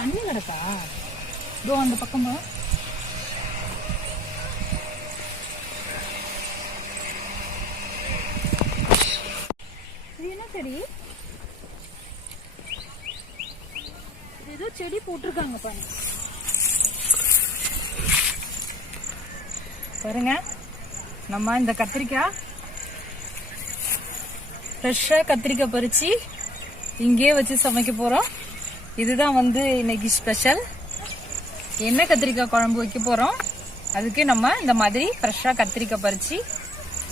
தண்ணி கிடக்கா? இதோ அந்த பக்கமா இது என்ன செடி? ஏதோ செடி போட்டிருக்காங்க பாருங்க. நம்ம இந்த கத்திரிக்காய் ஃப்ரெஷ்ஷாக கத்திரிக்காய் பறிச்சு இங்கேயே வச்சு சமைக்க போறோம். இதுதான் வந்து இன்னைக்கு ஸ்பெஷல். எண்ணெய் கத்திரிக்காய் குழம்பு வைக்க போறோம். அதுக்கு நம்ம இந்த மாதிரி ஃப்ரெஷ்ஷாக கத்திரிக்காய் பறிச்சு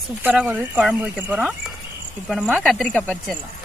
சூப்பராக ஒரு குழம்பு வைக்க போறோம். இப்போ நம்ம கத்திரிக்காய் பறிச்சிடலாம்.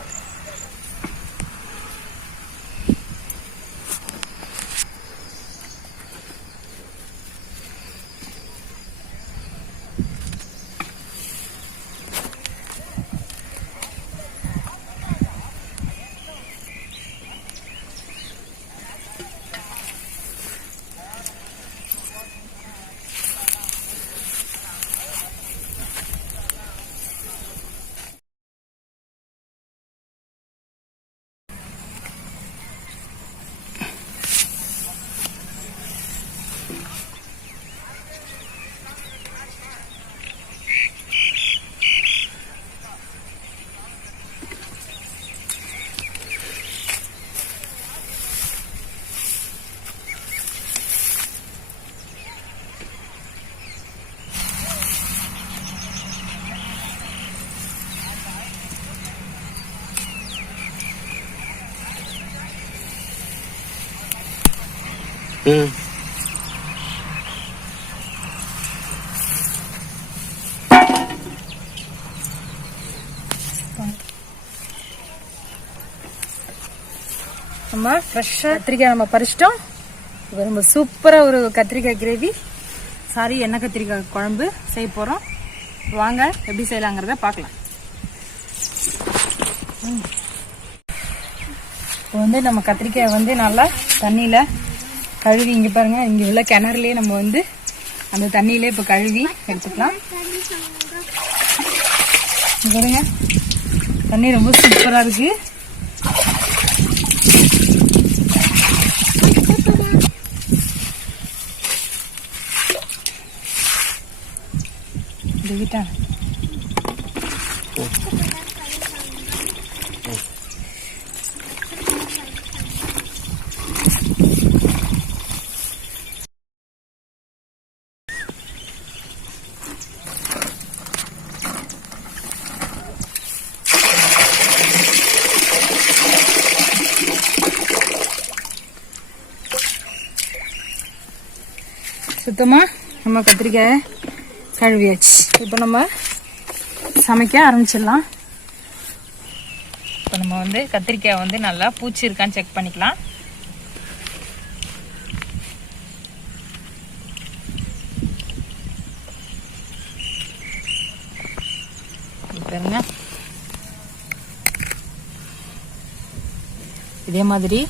நம்ம ஃப்ரெஷ்ஷாக கத்திரிக்காய் நம்ம பறிச்சிட்டோம். இப்போ நம்ம சூப்பராக ஒரு கத்திரிக்காய் கிரேவி எண்ணெய் கத்திரிக்காய் குழம்பு செய்ய போகிறோம். வாங்க எப்படி செய்யலாங்கிறத பார்க்கலாம். இப்போ வந்து நம்ம கத்திரிக்காயை வந்து நல்லா தண்ணியில் கழுவி, இங்கே பாருங்க, இங்கே உள்ள கிணறுலேயே நம்ம வந்து அந்த தண்ணியிலே இப்போ கழுவி எடுத்துக்கலாம். பாருங்க, தண்ணி ரொம்ப சூப்பராக இருக்கு. சுத்தமா நம்ம கத்திரிக்காய் கழுவியாச்சு. இப்போ நம்ம சமைக்க ஆரம்பிச்சிடலாம். இப்போ நம்ம வந்து கத்திரிக்காய் வந்து நல்லா பூச்சி இருக்கான்னு செக் பண்ணிக்கலாம். பாருங்க, இதே மாதிரி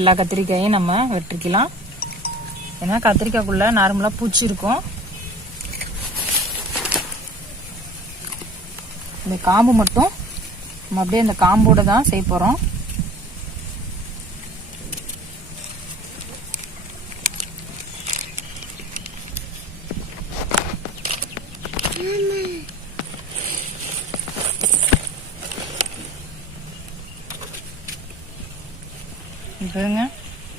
எல்லா கத்திரிக்காயும் நம்ம வெட்டிக்கலாம். ஏன்னா கத்திரிக்காய்க்குள்ள நார்மலா பூச்சி இருக்கும். இந்த காம்பு மட்டும் நம்ம அப்படியே இந்த காம்போட தான் செய்ய போறோம். பாருங்க,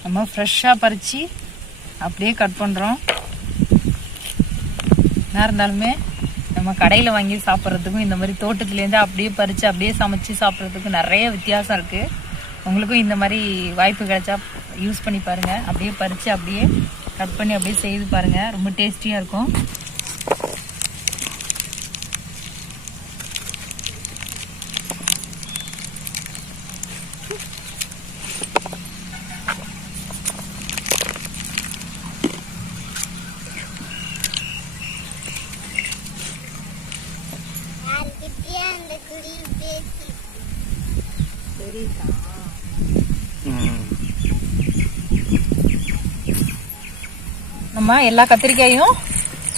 நம்ம ஃப்ரெஷ்ஷா பறிச்சு அப்படியே கட் பண்றோம். என்ன இருந்தாலுமே நம்ம கடையில் வாங்கி சாப்பிட்றதுக்கும் இந்த மாதிரி தோட்டத்துலேருந்து அப்படியே பறித்து அப்படியே சமைச்சு சாப்பிட்றதுக்கும் நிறைய வித்தியாசம் இருக்குது. உங்களுக்கும் இந்த மாதிரி வாய்ப்பு கிடைச்சா யூஸ் பண்ணி பாருங்கள். அப்படியே பறித்து அப்படியே கட் பண்ணி அப்படியே செய்து பாருங்கள், ரொம்ப டேஸ்டியாக இருக்கும். நம்ம எல்லா கத்திரிக்காயும்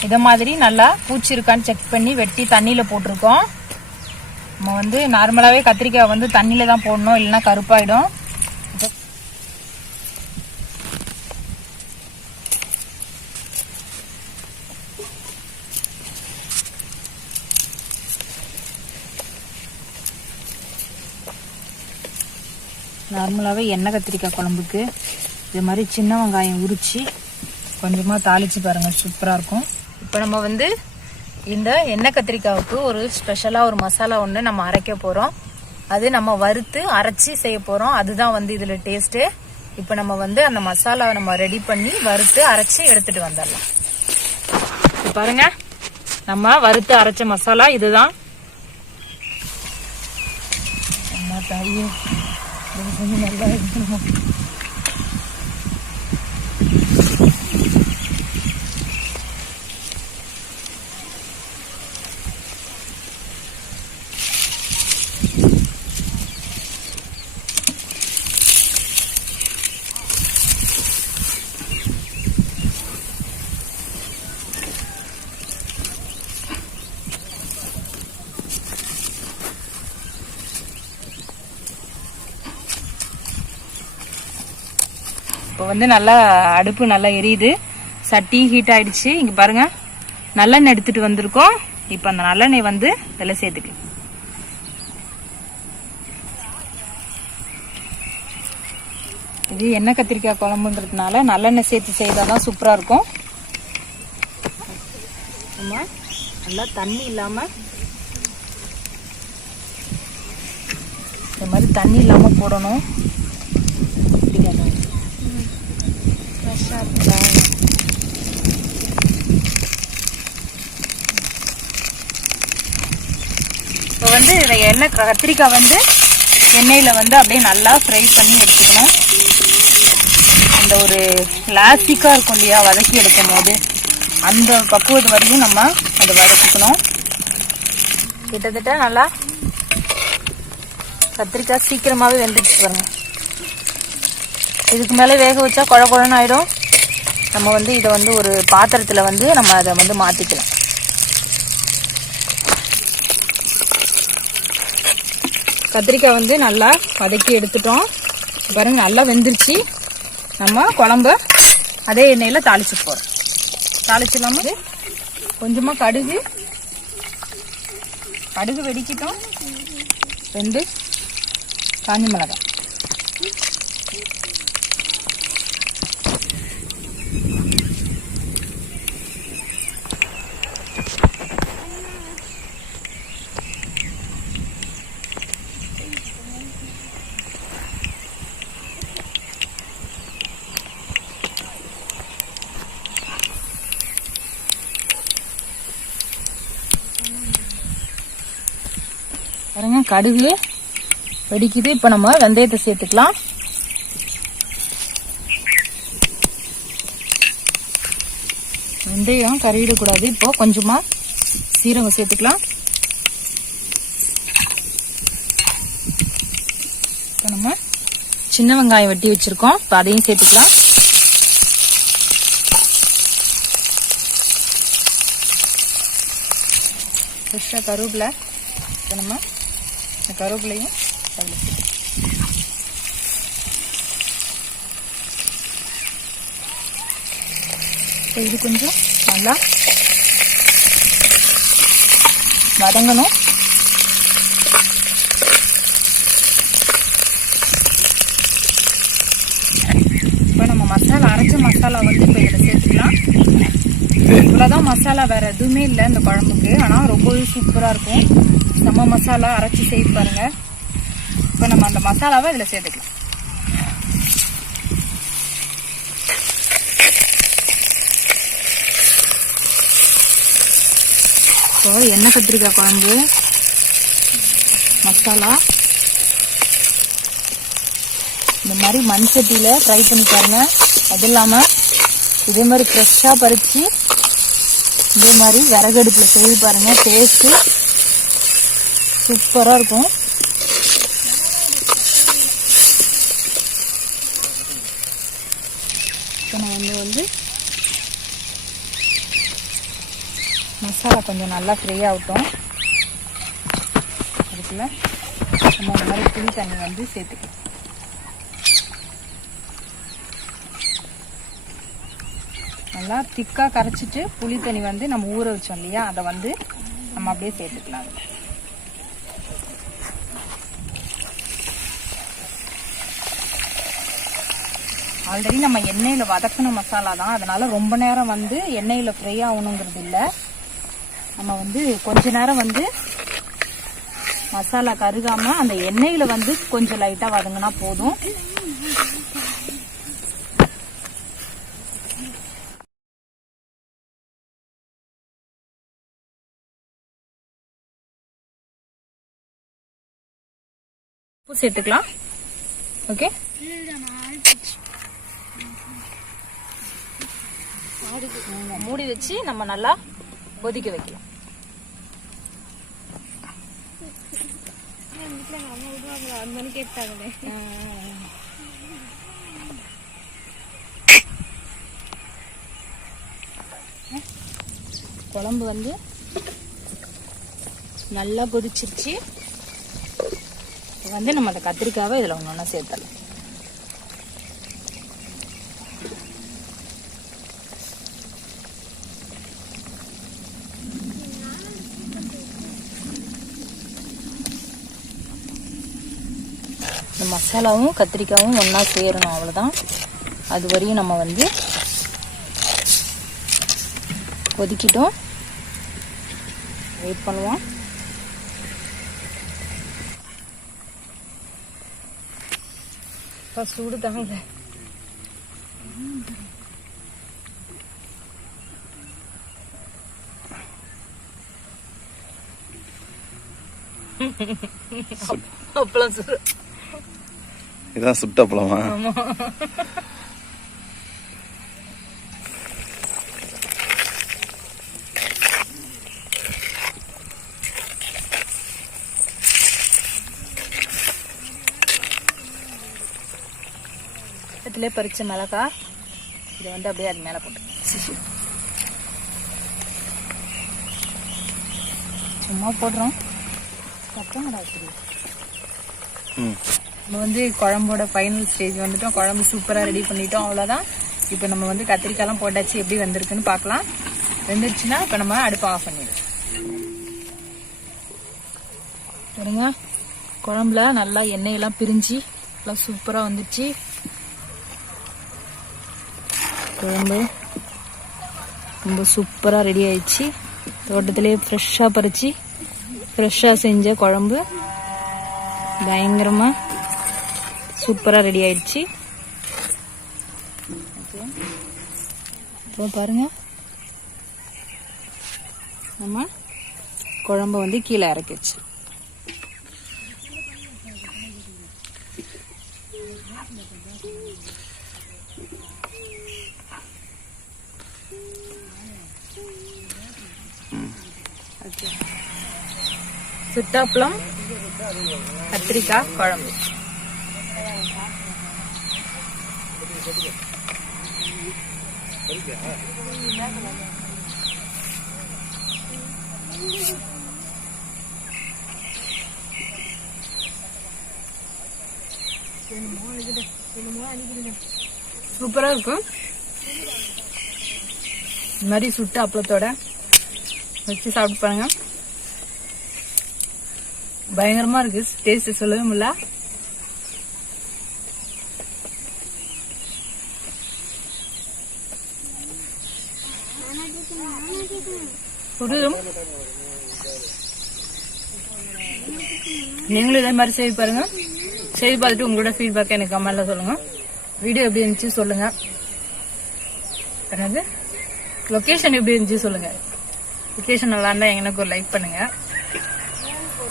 இதை மாதிரி நல்லா பூச்சி இருக்கான்னு செக் பண்ணி வெட்டி தண்ணியில போட்டிருக்கோம். நம்ம வந்து நார்மலாவே கத்திரிக்காய் வந்து தண்ணியில தான் போடணும், இல்லைன்னா கருப்பாயிடும். நார்மலாகவே எண்ணெய் கத்திரிக்காய் குழம்புக்கு இது மாதிரி சின்ன வெங்காயம் உரித்து கொஞ்சமாக தாளித்து பாருங்கள், சூப்பராக இருக்கும். இப்போ நம்ம வந்து இந்த எண்ணெய் கத்திரிக்காவுக்கு ஒரு ஸ்பெஷலாக ஒரு மசாலா ஒன்று நம்ம அரைக்க போகிறோம். அது நம்ம வறுத்து அரைச்சி செய்ய போகிறோம். அதுதான் வந்து இதில் டேஸ்ட்டு. இப்போ நம்ம வந்து அந்த மசாலாவை நம்ம ரெடி பண்ணி வறுத்து அரைச்சி எடுத்துகிட்டு வந்துடலாம். இப்போ பாருங்கள், நம்ம வறுத்து அரைச்ச மசாலா இதுதான். நல்லா இருக்கணும். இப்போ வந்து நல்லா அடுப்பு நல்லா எரியுது, சட்டி ஹீட் ஆயிடுச்சு. இங்கே பாருங்க, நல்லெண்ணெய் எடுத்துட்டு வந்திருக்கோம். இப்போ அந்த நல்லெண்ணெய் வந்து இதில் சேர்த்துக்கலாம். இது எண்ணெய் கத்திரிக்காய் குழம்புன்றதுனால நல்லெண்ணெய் சேர்த்து செய்தால் தான் சூப்பராக இருக்கும். நம்ம நல்லா தண்ணி இல்லாமல் இந்த மாதிரி தண்ணி இல்லாமல் போடணும். இப்போ வந்து இதை எண்ணெய் கத்திரிக்காய் வந்து எண்ணெயில் வந்து அப்படியே நல்லா ஃப்ரை பண்ணி எடுத்துக்கணும். அந்த ஒரு கிளாசிக்காக இருக்கும் இல்லையா, வதக்கி எடுக்கும் போது அந்த பக்குவத்து வரையும் நம்ம அதை வதக்கிக்கணும். கிட்டத்தட்ட நல்லா கத்திரிக்காய் சீக்கிரமாகவே வெந்துடுச்சு பாருங்க. இதுக்கு மேலே வேக வச்சா குழ குழன்னு ஆயிடும். நம்ம வந்து இதை வந்து ஒரு பாத்திரத்தில் வந்து நம்ம அதை வந்து மாற்றிக்கலாம். கத்திரிக்காய் வந்து நல்லா வதக்கி எடுத்துட்டோம் பாருங்க, நல்லா வெந்துருச்சு. நம்ம குழம்பு அதே எண்ணெயில் தாளிச்சு போகிறோம். தாளிச்சிடலாமா? கொஞ்சமாக கடுகு வெடிக்கிட்டோம். 2 காஞ்ச மிளகாய், பாருங்க கடுகு வெடிக்குது. இப்போ நம்ம வெந்தயத்தை சேர்த்துக்கலாம். வெந்தயம் கறிவிடக்கூடாது. இப்போ கொஞ்சமா சீரகம் சேர்த்துக்கலாம். இப்போ நம்ம சின்ன வெங்காயம் வெட்டி வச்சிருக்கோம், இப்போ அதையும் சேர்த்துக்கலாம். ஃப்ரெஷ்ஷாக கருவேப்பிலை, இப்போ நம்ம இந்த கருவேப்பிலையும் இது கொஞ்சம் நல்லா வதங்கணும். இப்போ நம்ம மசாலா அரைச்ச மசாலா வந்து இப்போ இதில் சேர்த்துக்கலாம். இவ்வளோதான் மசாலா, வேற எதுவுமே இல்லை இந்த குழம்புக்கு. ஆனால் ரொம்பவே சூப்பராக இருக்கும். நம்ம மசாலா அரைச்சி செய்து பாருங்க. இப்போ நம்ம அந்த மசாலாவை இதில் சேர்த்துக்கலாம். இப்போ எண்ணெய் கத்திரிக்காய் குழம்பு மசாலா இந்த மாதிரி மண் சட்டியில் ட்ரை பண்ணி பாருங்க. அது இல்லாமல் இதே மாதிரி ஃப்ரெஷ்ஷாக பறித்து இதே மாதிரி விறகடுப்பில் செய்து பாருங்க. டேஸ்ட்டு சூப்பராக இருக்கும். இப்போ நான் வந்து மசாலா கொஞ்சம் நல்லா ஃப்ரை ஆகட்டும். அதுக்குள்ள நம்ம இந்த மாதிரி புளி தண்ணி வந்து சேர்த்துக்கலாம். நல்லா திக்காக கரைச்சிட்டு புளி தண்ணி வந்து நம்ம ஊற வச்சோம் இல்லையா, அதை வந்து நம்ம அப்படியே சேர்த்துக்கலாம். ஆல்ரெடி நம்ம எண்ணெயில வதக்கின மசாலா தான், அதனால ரொம்ப நேரம் வந்து எண்ணெயில ஃப்ரை ஆகணுங்கிறது இல்லை. நம்ம வந்து கொஞ்ச நேரம் வந்து மசாலா கருகாம அந்த எண்ணெயில வந்து கொஞ்சம் லைட்டா வதங்கினா போதும். உப்பு சேர்த்துக்கலாம். ஓகே, மூடி வச்சு நம்ம நல்லா கொதிக்க வைக்கலாம். குழம்பு வந்து நல்லா கொதிச்சிருச்சு. வந்து நம்ம அந்த கத்திரிக்காவை இதுல ஒண்ணு சேர்த்தலாம். இந்த மசாலாவும் கத்திரிக்காவும் ஒன்றா சேரணும், அவ்வளோதான். அது வரையும் நம்ம வந்து கொதிக்கிட்டோம், வெயிட் பண்ணுவோம். சூடு தாங்க. அப்பளம் சூடு. இதான் சுட்ட அப்பளமா? பக்கத்திலே பறிச்ச மிளகாய் இதை வந்து அப்படியே அது மேலே போட்டு சும்மா போடுறோம். நம்ம வந்து குழம்போட ஃபைனல் ஸ்டேஜ் வந்துட்டோம். குழம்பு சூப்பராக ரெடி பண்ணிட்டோம், அவ்வளோதான். இப்போ நம்ம வந்து கத்திரிக்காய்லாம் போட்டாச்சு, எப்படி வந்திருக்குன்னு பார்க்கலாம். வெந்துருச்சுன்னா இப்போ நம்ம அடுப்பை ஆஃப் பண்ணிடுவோம். சரிங்க, குழம்புல நல்லா எண்ணெயெல்லாம் பிரிஞ்சு நல்லா சூப்பராக வந்துடுச்சு. குழம்பு ரொம்ப சூப்பராக ரெடி ஆயிடுச்சு. தோட்டத்திலேயே ஃப்ரெஷ்ஷாக பறித்து ஃப்ரெஷ்ஷாக செஞ்ச குழம்பு பயங்கரமாக சூப்பராக ரெடி ஆயிடுச்சு. இப்போ பாருங்க, நம்ம குழம்பு வந்து கீழே இறக்கிச்சு. சுட்டாப்பளம் கத்திரிக்காய் குழம்பு. சூப்பரா இருக்கும். இந்த மாதிரி சுட்டு அப்பளத்தோட வச்சு சாப்பிட்டு பாருங்க, பயங்கரமா இருக்கு. டேஸ்ட் சொல்லவே முடியல. நீங்களும் இதே மாதிரி செய்து பாருங்க. செய்து பார்த்துட்டு உங்களோட ஃபீட்பேக் எனக்கு கமெண்ட்ல சொல்லுங்க. வீடியோ எப்படி இருந்துச்சு சொல்லுங்க. அதாவது லொகேஷன் எப்படி இருந்துச்சு சொல்லுங்க. லொகேஷன் நல்லா இருந்தா எனக்கு ஒரு லைக் பண்ணுங்க.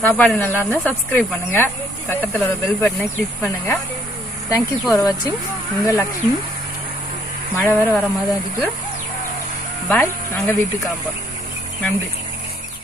சாப்பாடு நல்லா இருந்தா சப்ஸ்கிரைப் பண்ணுங்க. பக்கத்துல ஒரு பெல் பட்டனை கிளிக் பண்ணுங்க. தேங்க்யூ ஃபார் வாட்சிங். உங்க லக்ஷ்மி. மழை வேற வர மாதிரி இருக்கு. பாய். நாங்க வீட்டுக்கு கிளம்புறோம். நன்றி.